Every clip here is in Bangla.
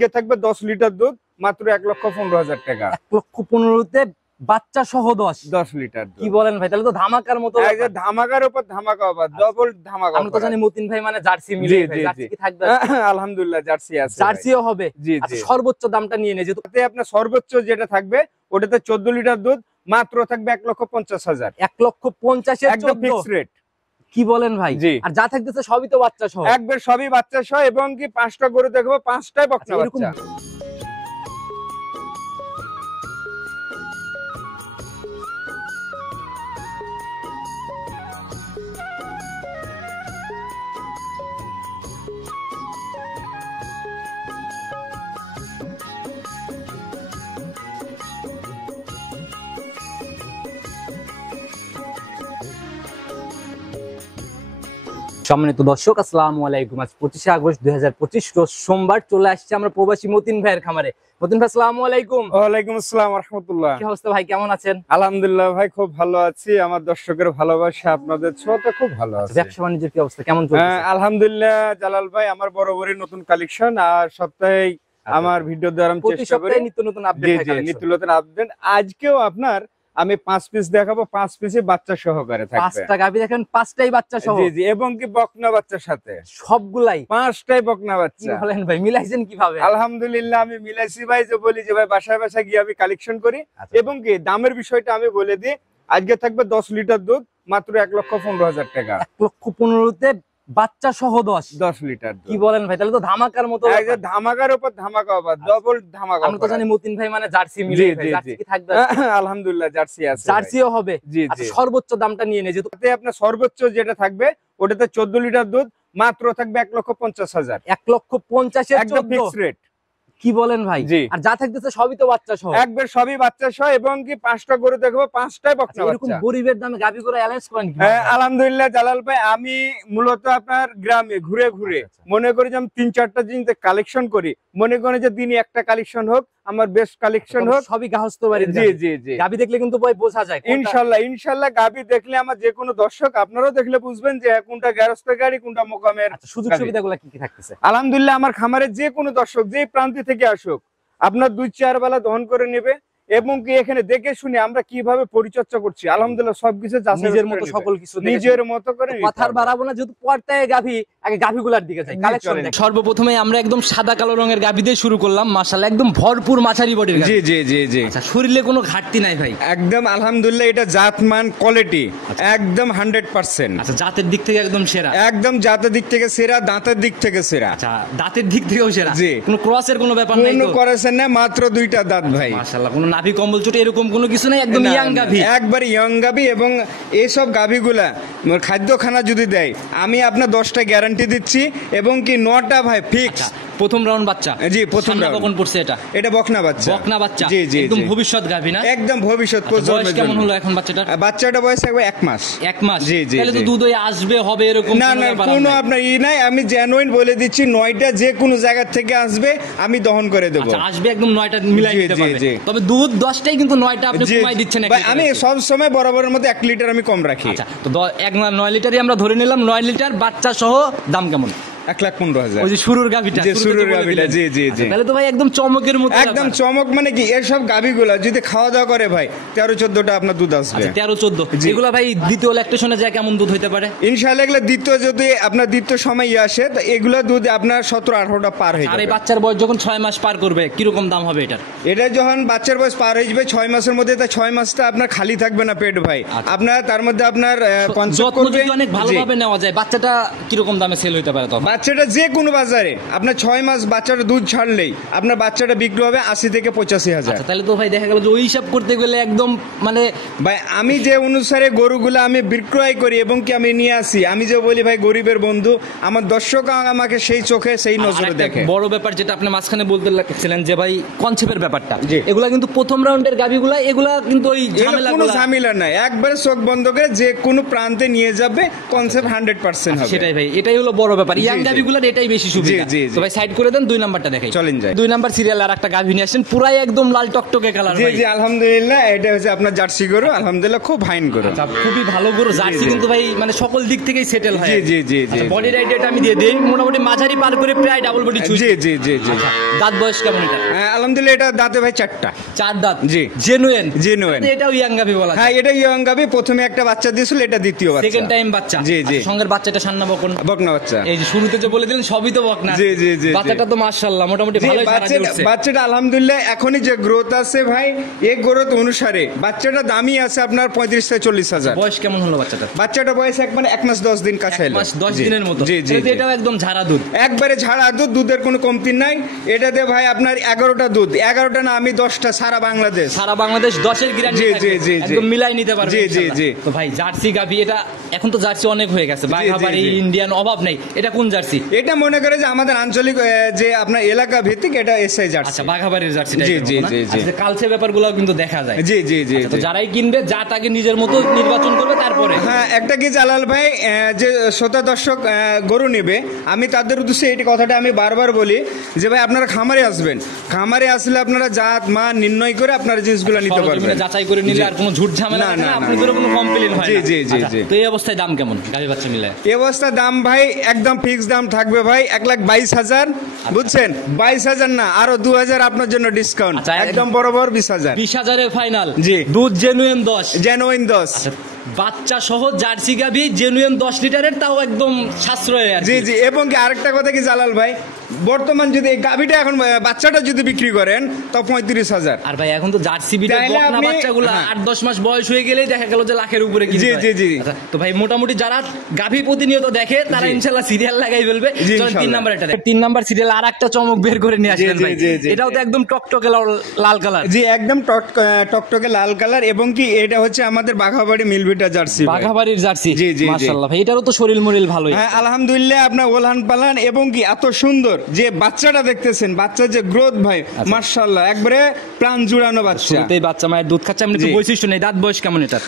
থাকবে 10 লিটার দুধ মাত্র 1,15,000 টাকা। 1,15,000-তে বাচ্চা সহ 10 লিটার দুধ। কি বলেন ভাই, তাহলে তো ধামাকার মতো এই যে ধামাকার উপর ধামাকা অফার, ডবল ধামাকা। আমরা তো জানি মতিন ভাই মানে জার্সি মিলে ভাই, জার্সি কি থাকবে? আলহামদুলিল্লাহ জার্সি আছে, জার্সিও হবে। আচ্ছা, সর্বোচ্চ দামটা নিয়ে নেই, যেহেতু আপনার সর্বোচ্চ যেটা থাকবে ওটাতে 14 লিটার দুধ মাত্র থাকবে 1,50,000। 1,50,000 একদম ফিক্স রেট। কি বলেন ভাই? আর যা থাকতেছে সবই তো বাচ্চা সহ, একবার সবই বাচ্চা সহ, এবং কি 5টা গরু দেখবো, 5টাই বকনা বাচ্চা। সম্মানিত দর্শক, আসসালামু আলাইকুম। আজ 25শে আগস্ট 2025 রোজ সোমবার চলে আসছে আমরা প্রবাসী মতিন ভাইয়ের খামারে। মতিন ভাই, আসসালামু আলাইকুম। ওয়ালাইকুম আসসালাম ওয়া রাহমাতুল্লাহ। কি অবস্থা ভাই, কেমন আছেন? আলহামদুলিল্লাহ ভাই, খুব ভালো আছি। আমার দর্শকের ভালোবাসা, আপনাদের ছোট খুব ভালো আছে। ব্যবসা বাণিজ্যের কি অবস্থা, কেমন চলছে? আলহামদুলিল্লাহ জালাল ভাই, আমার বরাবরই নতুন কালেকশন, আর সপ্তাহে আমার ভিডিও দেওয়ার আমি চেষ্টা করি। নিত্য নতুন আপডেট থাকে, নিত্য নতুন আপডেট। আজকেও আপনার আমি 5 পিস দেখাবো, 5 পিসে বাচ্চা সহকারে থাকবে। 5টা গাভী দেখেন, 5টাই বাচ্চা সহ। জি জি, এবং কি বকনা বাচ্চার সাথে সবগুলাই 5টাই বকনা বাচ্চা। বলেন ভাই, মিলাইছেন কিভাবে? আলহামদুলিল্লাহ আমি মিলাইছি ভাই, যে বলি যে ভাই বাসায় বাসায় গিয়ে আমি কালেকশন করি। এবং কি দামের বিষয়টা আমি বলে দিই, আজকে থাকবে 10 লিটার দুধ মাত্র 1,15,000 টাকা। 1,15,000-তে বাচ্চা সহ 10 লিটার। কি বলেন ভাই, তাহলে তো ধামাকার মতো। এই যে ধামাকার উপর ধামাকা অফার, ডবল ধামাকা। আমরা তো জানি মতিন ভাই মানে জার্সি মিলে ভাই, জার্সি কি থাকবে? আলহামদুলিল্লাহ জার্সি আছে, জার্সিও হবে। আচ্ছা, সর্বোচ্চ দামটা নিয়ে নেই, যেহেতু আপনার সর্বোচ্চ যেটা থাকবে ওটাতে 14 লিটার দুধ মাত্র থাকবে 1,50,000। 1,50,000 একদম ফিক্স রেট। কি বলেন ভাই? আর যা থাকতেছে সবই তো বাচ্চা সহ, একবার সবই বাচ্চা সহ, এবং কি 5টা গরু দেখবো, 5টাই বকনা বাচ্চা। এরকম গরিবের দামে গাভী করে অ্যালাউন্স করেন কি? আলহামদুলিল্লাহ জালাল ভাই, আমি মূলত আপনার গ্রামে ঘুরে ঘুরে মনে করি যে আমি 3-4টা জিনিস কালেকশন করি। মনে করেন যে দিনই একটা কালেকশন হোক, আমার বেস্ট কালেকশন হোক, সবই গাহস্থ বাড়ির। জি জি জি, গাভী দেখলে কিন্তু ভাই বোঝা যায়। ইনশাআল্লাহ গাভী দেখলে আমার যে কোনো দর্শক, আপনারাও দেখলে বুঝবেন যে কোনটা গৃহস্থ গাড়ি, কোনটা মোকামের। সুযোগ সুবিধাগুলো কি কি থাকতেছে? আলহামদুলিল্লাহ আমার খামারে যে কোনো দর্শক যে প্রান্ত থেকে আসুক, আপনার 2-4 বেলা দহন করে নেবে, এবং কি এখানে দেখে শুনে আমরা কিভাবে পরিচর্যা করছি আলহামদুলিল্লাহ সবকিছু নিজের মতো সকল কিছু নিজের মতো করে। কথার বাড়াবো না, যেহেতু পর্দায় গাভী, আগে গাভীগুলার দিকে যাই। কালেকশন সর্বপ্রথমে আমরা একদম সাদা কালো রঙের গাভী দিয়ে শুরু করলাম। মাশাআল্লাহ, একদম ভরপুর মাঝারি বডির গাভী। জি জি জি জি। আচ্ছা, শরীরে কোনো ঘাটতি নাই ভাই? একদম আলহামদুলিল্লাহ, এটা জাতমান কোয়ালিটি একদম 100%। আচ্ছা, জাতের দিক থেকে একদম সেরা। একদম জাতের দিক থেকে সেরা, দাঁতের দিক থেকে সেরা। আচ্ছা, দাঁতের দিক থেকেও সেরা। জি, কোনো ক্রসের কোনো ব্যাপার নাই তো? কোনো ক্রসের না, মাত্র 2টা দাঁত ভাই। মাশাআল্লাহ, কোনো নাভি কম্বল চোট এরকম কোনো কিছু নাই, একদম ইয়াং গাভী, একবার ইয়াং গাভী। এবং এইসব গাভীগুলা খাদ্য খানা যদি দেয়, আমি আপনার 10টা গ্যারান্টি দিচ্ছি, এবং কি 9টা ভাই ফিক্স। প্রথম রাউন্ড বাচ্চা? জি, প্রথম রাউন্ড। কখন পড়ছে এটা? এটা বকনা বাচ্চা। বকনা বাচ্চা, জি জি, একদম ভবিষ্যৎ গাভী না? একদম ভবিষ্যৎ প্রজন্মের জন্য। কেমন হলো এখন বাচ্চাটা? বাচ্চাটা বয়স থাকবে 1 মাস। 1 মাস? জি জি। তাহলে তো দুধ হয়ে আসবে হবে এরকম না না, কোনো আপনার নাই। আমি জেনুইন বলে দিচ্ছি, 9টা যে কোনো জায়গা থেকে আসবে আমি দহন করে দেব। আচ্ছা, আসবে একদম 9টা মিলাই দিতে পারবে। তবে দুধ 10টাই কিন্তু 9টা আপনি কমাই দিচ্ছেন। আমি সব সময় বরাবরের মধ্যে 1 লিটার আমি কম রাখি। আচ্ছা, তো 9 লিটারই আমরা ধরে নিলাম। 9 লিটার বাচ্চা সহ দাম কেমন? 1,15,000। ওই যে শুরুর গাভীটা, শুরুর গাভীটা। জি জি জি। তাহলে তো ভাই একদম চমকের মতো। একদম চমক মানে কি, এসব গাভীগুলা যদি খাওয়া দাওয়া করে ভাই 13-14টা আপনার দুধ আসবে। 13-14 এগুলা ভাই দ্বিতীয় ল্যাকটেশনে যায় কেমন দুধ হইতে পারে? ইনশাআল্লাহ এগুলা দ্বিতীয়, যদি আপনার দ্বিতীয় সময় আসে, তো এগুলা দুধ আপনার 17-18টা পার হয়ে যাবে। আর এই বাচ্চার বয়স যখন 6 মাস পার করবে, কি রকম দাম হবে এটার? এটা যখন বাচ্চার বয়স পার হয়ে যাবে 6 মাসের মধ্যে, তা 6 মাসটা আপনার খালি থাকবে না পেট ভাই। আপনার তার মধ্যে আপনার অনেক ভালোভাবে নেওয়া যায়। বাচ্চাটা কি রকম দামে সেল হইতে পারে তখন? বাচ্চাটা যে কোনো বাজারে আপনার 6 মাস বাচ্চাটা দুধ ছাড়লেই আপনার বাচ্চাটা বিক্রি হবে 80 থেকে 85,000। তাহলে তো ভাই দেখা গেল যে ওই হিসাব করতে গেলে একদম মানে ভাই, আমি যে অনুসারে গরুগুলো আমি বিক্রয় করি এবং কি আমি নিয়ে আসি, আমি যে বলি ভাই গরিবের বন্ধু, আমার দর্শক আমাকে সেই চোখে সেই নজরে দেখে। বড় ব্যাপার যেটা আপনি মাঝখানে বলতে লাগছিলেন যে ভাই কনসেপ্টের ব্যাপারটা, এগুলা কিন্তু প্রথম রাউন্ডের গাভীগুলা, এগুলা কিন্তু ওই কোনো ঝামেলা নাই, একবারে চোখ বন্ধ করে যে কোনো প্রান্তে নিয়ে যাবে, কনসেপ্ট 100% হবে। সেটাই ভাই, এটাই হলো বড় ব্যাপার। ইয়াং গাভিগুলোর এটাই বেশি সুবিধা। জি, জি, জি। তো ভাই সাইড করে দেন, 2 নাম্বারটা দেখাই। চলেন যাই। 2 নাম্বার সিরিয়াল আর একটা গাভি নিয়ে আসেন, পুরাই একদম লাল টকটকে কালার জি ভাই। জি আলহামদুলিল্লাহ, এটা হচ্ছে আপনার জার্সি গরু, আলহামদুলিল্লাহ খুব ফাইন গরু। আচ্ছা, খুবই ভালো গরু জার্সি, জি। কিন্তু ভাই মানে সকল দিক থেকেই সেটেল হয়। জি জি জি জি বডি রাইডটা আমি দিয়ে দেই, মোটামুটি মাঝারি পার করে প্রায় ডাবল বডি চুজ। জি জি জি জি দাঁত বয়স কেমন এটা? আলহামদুলিল্লাহ এটা দাঁতে ভাই 4টা। 4 দাঁত। জি। জেনুইন। Genuine। এটাও ইয়াং গাভি বলা যায়। হ্যাঁ এটা ইয়ং গাবি, প্রথমে একটা বাচ্চা দিয়েছিল, এটা দ্বিতীয় বাচ্চা, সেকেন্ড টাইম বাচ্চা। জি জি আচ্ছা, সঙ্গের বাচ্চাটা সান্না বকন। বকনা বাচ্চা। এই যে শুরুতে যে বলে দিলেন সবই তো বকনা। জি, জি, জি, জি। বাচ্চাটা তো মাশাআল্লাহ মোটামুটি জি, ভালোই সারা দিচ্ছে। বাচ্চাটা আলহামদুলিল্লাহ এখনই যে গ্রোথ আছে ভাই, এই গ্রোথ অনুসারে বাচ্চাটা দামই আছে আপনার 35 থেকে 40 হাজার। বয়স কেমন হলো বাচ্চাটা? বাচ্চাটা বয়স একবার 1 মাস 10 দিন কাছে এলো। 1 মাস 10 জি, দিনের মতো। জি জি তাহলে তো জি। এটাও একদম ঝাড়া দুধ। একবারে ঝাড়া দুধ, দুধের কোনো কমতি নাই। এটাতে ভাই আপনার 11টা দুধ, 11টা না আমি 10টা, সারা বাংলাদেশ। সারা বাংলাদেশ 10 এর গ্যারান্টি জি, থাকে। জি, জি, জি। একদম মিলাই নিতে পারবে জি, জি, ইনশাআল্লাহ। জি। তো ভাই জার্সি গাভি, এটা এখন তো জার্সি অনেক হয়ে গেছে, বাঘাবাড়ি জি। ইন্ডিয়ান অভাব নেই। এটা কোন জার্সি? এটা মনে করে যে আমাদের আঞ্চলিক যে আপনার এলাকা ভিত্তিক, এটা এসআই জার্সি। আচ্ছা, বাঘাবাড়ির জার্সিটা। জি, জি, জি, জি। আচ্ছা, কালচে ব্যাপারগুলোও কিন্তু দেখা যায়। জি জি জি তো জি। যারাই কিনবে জাতটাকে নিজের মতো নির্বাচন করবে তারপরে। হ্যাঁ একটা কি জালাল ভাই, যে শ্রোতা দর্শক গরু নেবে, আমি তাদের উদ্দেশ্যে এই কথাটা আমি বারবার বলি যে ভাই আপনারা খামারে আসবেন, খামারে আসলে আপনারা জাত মান নির্ণয় করে আপনারা জিনিসগুলো নিতে পারবেন। সরজমিনে যাচাই করে নিলে জি। আর কোনো ঝুট ঝামেলা না, থাকে না, না, না, আপনাদের কোনো কমপ্লেইন হয় জি, না। জি, জি, আচ্ছা, জি। তো এই অবস্থায় দাম কেমন গাভি বাচ্চা মিলে? এই অবস্থা দাম ভাই একদম ফিক্স দাম থাকবে ভাই 1,22,000, বুঝছেন? 22,000 না, আরো 2,000 আপনার জন্য ডিসকাউন্ট, আচ্ছা, একদম বরাবর 20,000। 20,000 ফাইনাল। জি। দুধ জেনুইন 10। জেনুইন 10। বাচ্চা সহ জার্সি গাভি জেনুইন 10 লিটারের, তাও একদম সাশ্রয় আর জি কি। জি। এবং কি আরেকটা কথা কি জালাল ভাই, বর্তমান যদি এই গাভিটা এখন বাচ্চাটা যদি বিক্রি করেন তো 35,000। আর ভাই এখন তো জার্সি বিটের তাইলে বকনা আপনি- বাচ্চাগুলো হ্যাঁ। 8-10 মাস বয়স হয়ে গেলেই দেখা গেল যে লাখের উপরে কিনতে জি, হয়। জি, জি। আচ্ছা, তো ভাই মোটামুটি যারা গাভি প্রতিনিয়ত দেখে তারা জি। ইনশাআল্লাহ সিরিয়াল লাগাই ফেলবে। জি, চলেন 3 ইনশাআল্লাহ। নাম্বার এটা 3 নাম্বার সিরিয়াল আরেকটা চমক বের করে নিয়ে আসলেন জি, ভাই। জি, জি। এটাও তো একদম টকটকে লাল কালার। জি একদম টকটকে লাল কালার, এবং কি এটা হচ্ছে আমাদের বাঘাবাড়ি মিলভিটা জার্সি ভাই। বাঘাবাড়ির জার্সি। জি, জি, জি। মাশাআল্লাহ ভাই, এটারও তো শরীর মরিল ভালোই। হ্যাঁ আলহামদুলিল্লাহ, আপনার ওলান পালান এবং কি এত সুন্দর যে বাচ্চাটা দেখতেছেন, বাচ্চার যে গ্রোথ ভাই মাশাআল্লাহ, একবারে প্রাণ জুড়ানো বাচ্চা। শুরুতেই বাচ্চা মায়ের দুধ খাচ্ছে, এমনি তো জি। বৈশিষ্ট্য নেই। দাঁত বয়স কেমন এটা?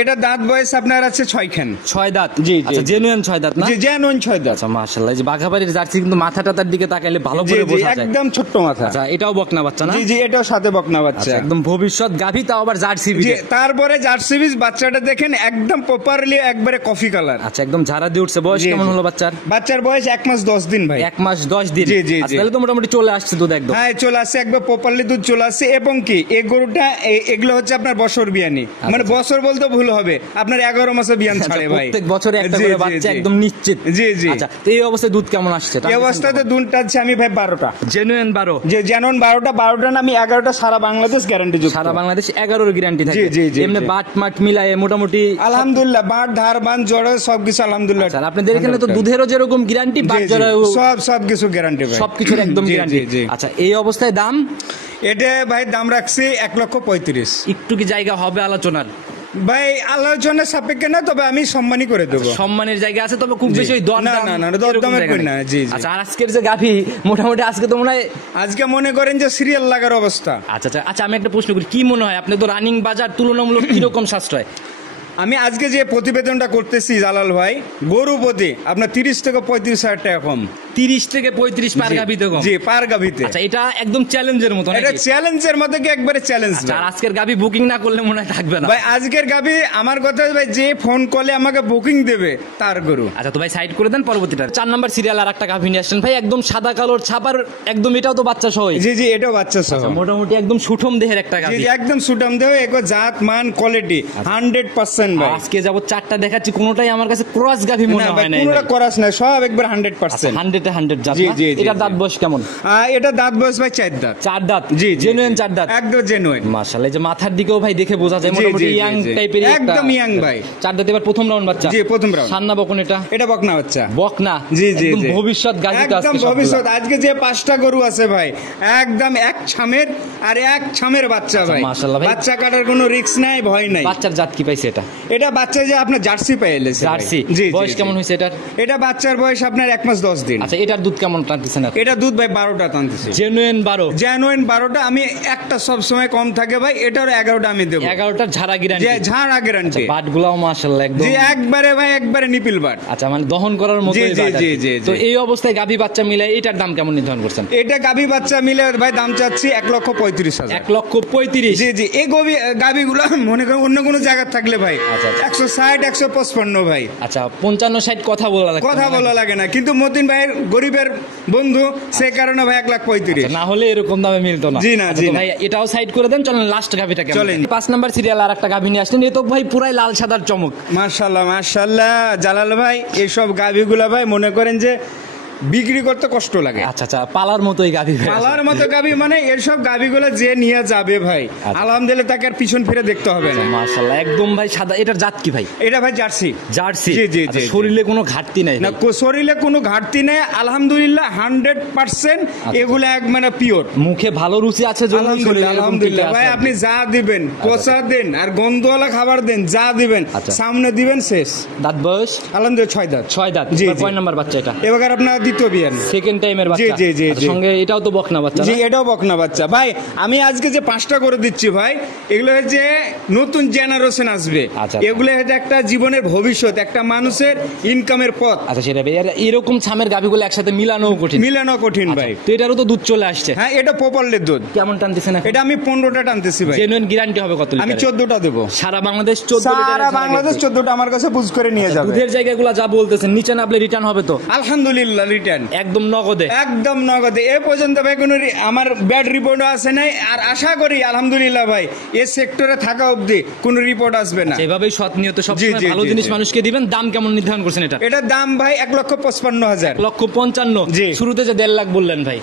এটা দাঁত বয়স আপনার আছে 6 খান। 6 দাঁত। জি, জি, আচ্ছা, জি। জেনুইন 6 দাঁত না? জি জেনুইন 6 দাঁত। আচ্ছা মাশাআল্লাহ, এই যে বাঘাবাড়ির জার্সি কিন্তু মাথা টাতার দিকে তাকাইলে ভালো জি করে জি বোঝা যায়। একদম ছোট্ট মাথা। আচ্ছা, এটাও বকনা বাচ্চা না? জি জি এটাও সাথে বকনা বাচ্চা। আচ্ছা, একদম ভবিষ্যৎ গাভী, তাও আবার জার্সি জি বিটে। তারপরে জার্সি বিজ বাচ্চাটা দেখেন একদম প্রপারলি একবারে কফি কালার। আচ্ছা, একদম ঝাড়া দিয়ে উঠছে। বয়স জি, কেমন জি। হলো বাচ্চার? বাচ্চার বয়স 1 মাস 10 দিন ভাই। 1 মাস 10 দিন। জি, জি, আচ্ছা, জি। তাহলে তো মোটামুটি চলে আসছে দুধ একদম। হ্যাঁ চলে আসছে, একবার প্রপারলি দুধ চলে আসছে। এবং কি এই গরুটা এগুলো হচ্ছে আপনার বছর বিয়ানি, মানে বছর বলতে ভুল হবে, আপনার 11 মাসে বিয়ান আচ্ছা, ছাড়ে ভাই। প্রত্যেক বছরে একটা জি, করে জি, বাচ্চা জি। একদম নিশ্চিত। জি, জি। আচ্ছা, তো এই অবস্থায় দুধ কেমন আসছে? এই অবস্থাতে দুধটা আছে আমি ভাই 12টা। জেনুইন 12। যে যেমন 12টা না, আমি 11টা সারা বাংলাদেশ গ্যারান্টি যুক্ত। সারা বাংলাদেশ 11 গ্যারান্টি থাকে। জি, জি, জি, এমনি জি। বাট মাট মিলায়ে মোটামুটি আলহামদুলিল্লাহ বাট ধার বান জড়ে সবকিছু আলহামদুলিল্লাহ। আচ্ছা, আপনাদের এখানে তো দুধেরও যেরকম গ্যারান্টি, জি, বাট জি, জরায়ু সবকিছু গ্যারান্টি ভাই, সবকিছুর একদম জি, গ্যারান্টি। জি, জি। আচ্ছা, এই অবস্থায় দাম এটা ভাই দাম রাখছি 1,35,000। একটু কি জায়গা হবে আলোচনার? ভাই আলোচনার সাপেক্ষে না, তবে আমি সম্মানই করে দেবো। সম্মানের জায়গা আছে, তবে খুব জি। বেশি ওই দর না, না, না, দরদামের কই না, জি, জি। আচ্ছা, আর আজকের যে গাভী মোটামুটি আজকে তো মনে হয় আজকে মনে করেন যে সিরিয়াল লাগার অবস্থা। আচ্ছা আচ্ছা আচ্ছা, আমি একটা প্রশ্ন করি, কি মনে হয় আপনি তো রানিং বাজার তুলনামূলক কিরকম সাশ্রয়? আমি আজকে যে প্রতিবেদনটা করতেছি জালাল ভাই, গরু প্রতি আপনার 30 থেকে 35,000 টাকা কম। 30 থেকে 35 পার জি, গাভীতে কম? জি পার গাভিতে। আচ্ছা, এটা একদম চ্যালেঞ্জের মতো এটা নাকি? চ্যালেঞ্জের মধ্যে কি একবারে চ্যালেঞ্জ আচ্ছা, আর আজকের গাভী বুকিং না করলে মনে হয় থাকবে না ভাই। আজকের গাভি আমার কথা ভাই, যে ফোন কলে আমাকে বুকিং দেবে তার গরু। আচ্ছা, তো ভাই সাইড করে দেন পরবর্তীটা। 4 নাম্বার সিরিয়াল আর একটা গাভী নিয়ে আসছেন ভাই, একদম সাদা কালোর ছাপার, একদম এটাও তো বাচ্চা সহ। জি জি এটাও বাচ্চা সহ। মোটামুটি একদম সুঠম দেহের একটা জি গাভী। জি একদম সুটাম দেবে, এগো জাত মান কোয়ালিটি 100% ভাই। আজকে যাব 4টা দেখাচ্ছি, কোনোটাই আমার কাছে ক্রস গাভী মনে না ভাই হয় না। কোনোটা করাস না, সব একবার 100%। 100 এ 100 জাত জি, না? জি, জি, এটার জি। দাঁত বয়স কেমন? এটা দাঁত বয়স ভাই 4 দাঁত। 4 দাঁত। জি জি জেনুইন 4 দাঁত। একদম জেনুইন। মাশাআল্লাহ, এই যে মাথার দিকেও ভাই দেখে বোঝা যায় জি, মোটামুটি জি, জি, ইয়াং জি। টাইপের একদম young ভাই। 4 দাঁত, এবার প্রথম রাউন্ড বাচ্চা। জি প্রথম রাউন্ড। সান্না বকন এটা? এটা বকনা বাচ্চা। বকনা। জি জি একদম জি। ভবিষ্যৎ গাভী তো একদম আজকে সবগুলা। ভবিষ্যৎ। আজকে যে 5টা গরু আছে ভাই, একদম এক ছামের আর এক ছামের বাচ্চা ভাই। মাশাআল্লাহ ভাই। বাচ্চা কাটার কোনো রিস্ক নাই, ভয় নাই। বাচ্চার জাত কি পাইছে এটা? এটা বাচ্চা যে আপনার জার্সি পাইলেছে জার্সি বয়স কেমন হয়েছে এটার? এটা বাচ্চার বয়স আপনার 1 মাস 10 দিন। আচ্ছা, এটার দুধ কেমন টানতেছেন? এটা দুধ ভাই 12টা টানতেছে। জেনুইন 12? জেনুইন 12টা। আমি একটা সব সময় কম থাকে ভাই, এটারও 11টা আমি দেব। 11টার ঝাড়া গ্যারান্টি? ঝাড়া গ্যারান্টি। বাটগুলাও মাশাআল্লাহ একদম জি একবারে ভাই, একবারে নিপিল বাট। আচ্ছা, মানে দহন করার মতোই জি, বাট। জি, জি, তো জি। এই অবস্থায় গাভী বাচ্চা মিলে এটার দাম কেমন নির্ধারণ করছেন? এটা গাভী বাচ্চা মিলে ভাই দাম চাচ্ছি 1,35,000। 1,35,000? জি জি। এই গাভীগুলো মনে করেন অন্য কোনো জায়গা থাকলে ভাই আচ্ছা, আচ্ছা। 160 155 ভাই। আচ্ছা, 55-60 কথা বলা লাগে? কথা বলা লাগে না, কিন্তু মতিন ভাইয়ের গরিবের বন্ধু, সে কারণে ভাই 1,35,000। না হলে এরকম দামে মিলতো না। জি না, আচ্ছা, জি তো না। ভাই এটাও সাইড করে দেন, চলেন লাস্ট গাভীটা কেমন। চলেন। 5 নাম্বার সিরিয়াল আর একটা গাভী নিয়ে আসলেন, এ তো ভাই পুরাই লাল সাদার চমক। মাশাআল্লাহ মাশাআল্লাহ জালাল ভাই, এইসব গাভীগুলা ভাই মনে করেন যে বিক্রি করতে কষ্ট লাগে। আচ্ছা আচ্ছা, পালার মতোই গাভী। পালার মতো গাভী, মানে এসব গাভীগুলো যে নিয়ে যাবে ভাই আলহামদুলিল্লাহ তাকে আর পিছন ফিরে দেখতে হবে না। মাশাআল্লাহ একদম ভাই সাদা। এটার জাত কি ভাই? এটা ভাই জার্সি। জার্সি? জি, জি, আচ্ছা, জি, জি। শরীরে কোনো ঘাটতি নাই? না, শরীরে কোনো ঘাটতি নেই আলহামদুলিল্লাহ, 100%। এগুলো এক মানে পিওর। মুখে ভালো রুচি আছে জন্য আলহামদুলিল্লাহ আলহামদুলিল্লাহ ভাই, আপনি যা দিবেন, পচা দেন আর গন্ধওয়ালা খাবার দেন, যা দিবেন আচ্ছা। সামনে দিবেন শেষ। দাঁত বয়স? আলহামদুলিল্লাহ 6 দাঁত। 6 দাঁত। জি, এবার জি। কয় নাম্বার বাচ্চা এটা? এবার আপনার দ্বিতীয় বিয়ান। সেকেন্ড টাইমের বাচ্চা? জি, জি, আচ্ছা, জি। সঙ্গে এটাও তো বকনা বাচ্চা না? জি, এটাও বকনা বাচ্চা ভাই। আমি আজকে যে 5টা করে দিচ্ছি ভাই, এগুলো হচ্ছে নতুন জেনারেশন আসবে। আচ্ছা। এগুলো হচ্ছে একটা জীবনের ভবিষ্যৎ, একটা মানুষের ইনকামের পথ। আচ্ছা, সেটা এরকম ছামের গাভীগুলো একসাথে মিলানো কঠিন। মিলানো কঠিন ভাই। তো এটারও তো দুধ চলে আসছে। হ্যাঁ, এটা পোপালের দুধ। কেমন টানতেছেন এখন? এটা আমি 15টা টানতেছি ভাই। জেনুইন গ্যারান্টি হবে কত লিটার? আমি 14টা দেবো। সারা বাংলাদেশ 14 লিটার? সারা বাংলাদেশ 14টা আমার কাছে বুঝ করে নিয়ে যাবে। দুধের জায়গাগুলো যা বলতেছেন, নিচে নামলে রিটার্ন হবে তো? আলহামদুলিল্লাহ রিটার্ন একদম নগদে? একদম নগদে। এ পর্যন্ত ভাই কোনো আমার ব্যাড রিপোর্টও আসে নাই, আর আশা করি আলহামদুলিল্লাহ ভাই এই সেক্টরে থাকা অবধি কোনো রিপোর্ট আসবে না। এভাবেই সৎ নিয়ত জি, সবসময় জি, ভালো জি, জিনিস জি। মানুষকে দিবেন। দাম কেমন নির্ধারণ করছেন এটা? এটার দাম ভাই 1,55,000। 1,55,000? জি। শুরুতে যে 1.5 লাখ বললেন ভাই?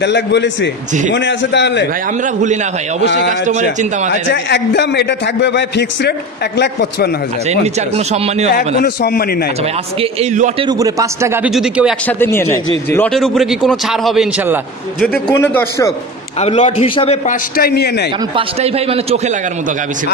1.5 লাখ বলেছে, জি। মনে আছে তাহলে? ভাই আমরা ভুলি না ভাই, অবশ্যই কাস্টমারের চিন্তা মাথায় আচ্ছা, রাখি। একদম এটা থাকবে ভাই ফিক্স রেট 1,55,000। আচ্ছা, এর নিচে আর কোনো সম্মানীয় হবে না? কোনো সম্মানই নাই। আচ্ছা ভাই, আজকে এই লটের উপরে 5টা গাভী যদি কেউ একসাথে নিয়ে জি, নেয়, জি, জি। লটের উপরে কি কোনো ছাড় হবে ইনশাল্লাহ? যদি কোনো দর্শক আর লট হিসাবে 5টাই নিয়ে নেয়, কারণ 5টাই ভাই মানে চোখে লাগার মতো গাভী ছিল।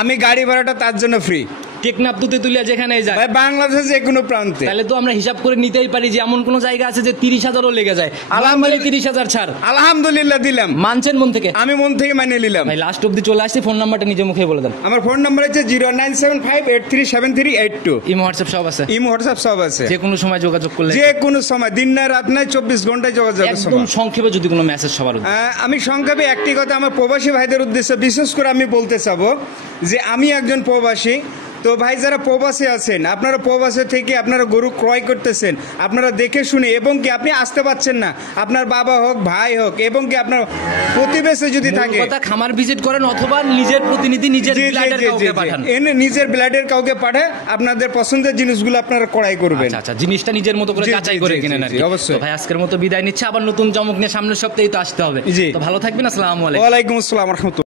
আমি গাড়ি ভাড়াটা তার জন্য ফ্রি। টেকনাফ দুতে তুলিয়া যেখানে যায় ভাই বাংলাদেশে যে কোনো প্রান্তে। তাহলে তো আমরা হিসাব করে নিতেই পারি যে এমন কোন জায়গা আছে যে 30,000ও লেগে যায়। আলহামদুলিল্লাহ। 30,000 ছাড় আলহামদুলিল্লাহ দিলাম। মানছেন মন থেকে? আমি মন থেকে মানে নিলাম ভাই লাস্ট অব্দি চলে আসছি, ফোন নাম্বারটা নিজে মুখে বলে দেন। আমার ফোন নাম্বার হচ্ছে 09758373382। ইমো হোয়াটসঅ্যাপ সব আছে? ইমো হোয়াটসঅ্যাপ সব আছে। যে কোনো সময় যোগাযোগ করলে? যে কোনো সময়, দিন না রাত নাই, 24 ঘন্টায় যোগাযোগের একদম সময়। সংক্ষেপে যদি কোনো মেসেজ সবার উদ্দেশ্যে? আমি সংক্ষেপে একটি কথা আমার প্রবাসী ভাইদের উদ্দেশ্যে বিশেষ করে আমি বলতে চাবো যে আমি একজন প্রবাসী। তো ভাই যারা প্রবাসে আছেন, আপনারা প্রবাসে থেকে আপনারা গরু ক্রয় করতেছেন, আপনারা দেখে শুনে, এবং কি আপনি আসতে পারছেন না, আপনার বাবা হোক ভাই হোক, এবং কি আপনার প্রতিবেশী যদি থাকে, কথা খামার ভিজিট করেন অথবা নিজের প্রতিনিধি নিজের জি, জি, ব্লাডের জি, কাউকে জি, পাঠান। এনে নিজের ব্লাডের কাউকে পাঠায় আপনাদের পছন্দের জিনিসগুলো আপনারা ক্রয় করবেন। আচ্ছা আচ্ছা, জিনিসটা নিজের মতো করে জি, জি, যাচাই জি, করে জি, কিনেন আর জি, কি। অবশ্যই। তো ভাই আজকের মতো বিদায় নিচ্ছে, আবার নতুন চমক নিয়ে সামনের সপ্তাহে তো আসতে হবে। জি। তো ভালো থাকবেন, আসসালামু আলাইকুম। ওয়ালাইকুম আসসালাম রাহমাতুল্লাহ।